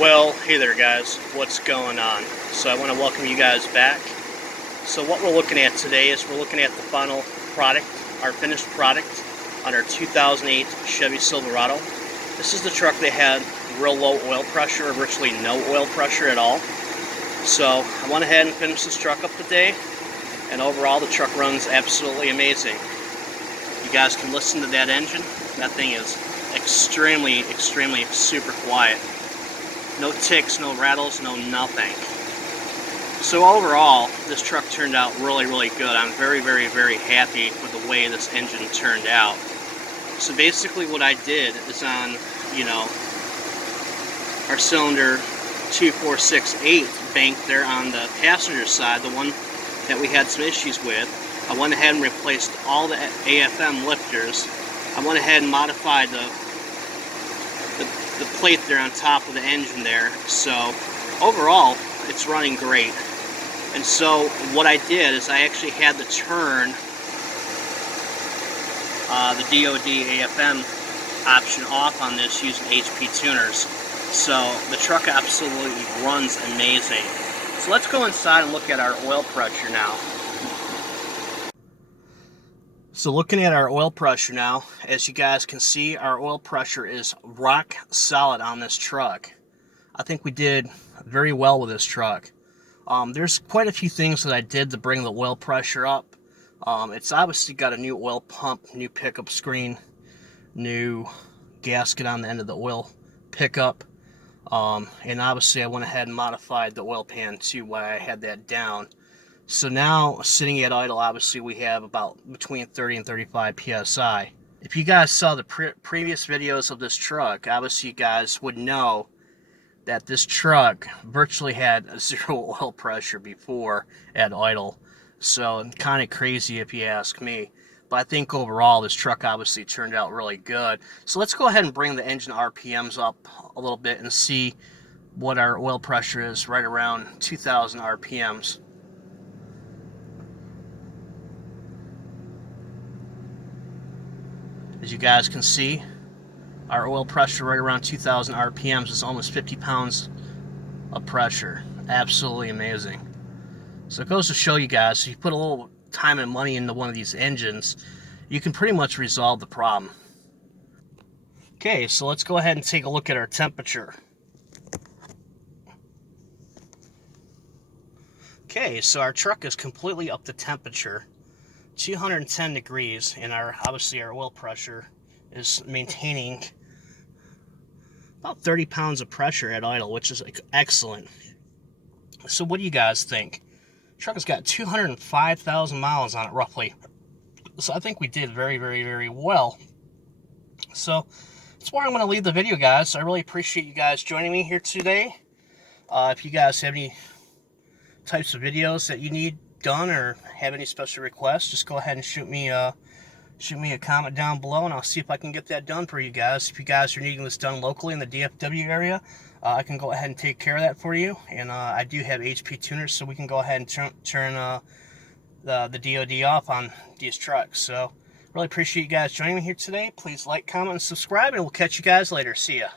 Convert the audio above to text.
Well, hey there guys, what's going on? So I want to welcome you guys back. So what we're looking at today is we're looking at the final product, our finished product on our 2008 Chevy Silverado. This is the truck that had real low oil pressure, or virtually no oil pressure at all. So I went ahead and finished this truck up today, and overall the truck runs absolutely amazing. You guys can listen to that engine. That thing is extremely super quiet. No ticks, no rattles, no nothing. So overall, this truck turned out really good. I'm very happy with the way this engine turned out. So basically what I did is on, our cylinder 2, 4, 6, 8 bank there on the passenger side, the one that we had some issues with, I went ahead and replaced all the AFM lifters. I went ahead and modified the plate there on top of the engine there. So overall, it's running great. And so what I did is I actually had to turn the DOD AFM option off on this using HP tuners. So the truck absolutely runs amazing. So let's go inside and look at our oil pressure now. So looking at our oil pressure now, as you guys can see, our oil pressure is rock solid on this truck. I think we did very well with this truck. There's quite a few things that I did to bring the oil pressure up. It's obviously got a new oil pump, new pickup screen, new gasket on the end of the oil pickup. And obviously I went ahead and modified the oil pan too while I had that down. So now, sitting at idle, obviously we have about between 30 and 35 psi. If you guys saw the previous videos of this truck, obviously you guys would know that this truck virtually had zero oil pressure before at idle. So kind of crazy if you ask me. But I think overall this truck obviously turned out really good. So let's go ahead and bring the engine RPMs up a little bit and see what our oil pressure is right around 2,000 RPMs. As you guys can see, our oil pressure right around 2,000 RPMs is almost 50 pounds of pressure. Absolutely amazing. So it goes to show you guys, if you put a little time and money into one of these engines, you can pretty much resolve the problem. Okay, so let's go ahead and take a look at our temperature. Okay, so our truck is completely up to temperature, 210 degrees, and obviously our oil pressure is maintaining about 30 pounds of pressure at idle, which is excellent. So what do you guys think? The truck has got 205,000 miles on it roughly. So I think we did very well. So that's where I'm going to leave the video, guys. I really appreciate you guys joining me here today. If you guys have any types of videos that you need done or have any special requests, just go ahead and shoot me a comment down below, and I'll see if I can get that done for you guys. If you guys are needing this done locally in the DFW area, I can go ahead and take care of that for you. And I do have HP tuners, so we can go ahead and turn the DOD off on these trucks. So really appreciate you guys joining me here today. Please like, comment, and subscribe, and we'll catch you guys later. See ya.